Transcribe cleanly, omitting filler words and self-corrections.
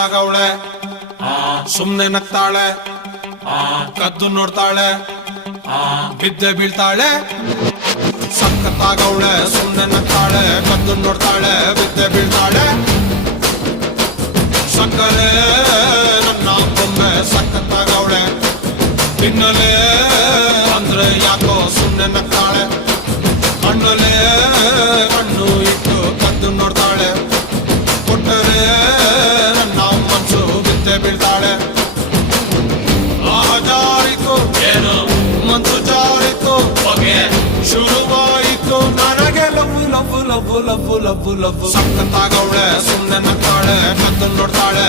ಸಖತ್ತಾಗವಳೆ ಸುಮ್ನೆ ನಗ್ತಾಳೆ ಕದ್ದು ನೋಡ್ತಾಳೆ ಬಿದ್ದೆ ಬೀಳ್ತಾಳೆ ಸಖತ್ತಾಗವಳೆ ಸುಮ್ನೆ ನಗ್ತಾಳೆ ಕದ್ದು ನೋಡ್ತಾಳೆ ಬಿದ್ದೆ ಬೀಳ್ತಾಳೆ ಸಕ್ಕರೆ ನನ್ನ ಬೊಮ್ಮೆ ಸಖತ್ತಾಗವಳೆ ತಿನ್ನಲೆ ಅಂದ್ರೆ ಯಾಕೋ ಸುಮ್ನೆ ನಗ್ತಾಳೆ ಕಣ್ಣಲೆ ಕಣ್ಣು ಇಟ್ಟು ಕದ್ದು ನೋಡ್ತಾಳೆ ಕೊಟ್ಟರೆ ನನ್ನ ಮನ್ಸು ಬಿದ್ದೆ ಬೀಳ್ತಾಳೆ ಜಾರಿತು ಏನು ಮನ್ಸು ಜಾರಿತು ಹೊಗೆ ಶುರುವಾಯಿತು ನನಗೆ love love love love love love ಸಖತ್ತಾಗವಳೆ ಸುಮ್ನೆ ನಗ್ತಾಳೆ ಕದ್ದು ನೋಡ್ತಾಳೆ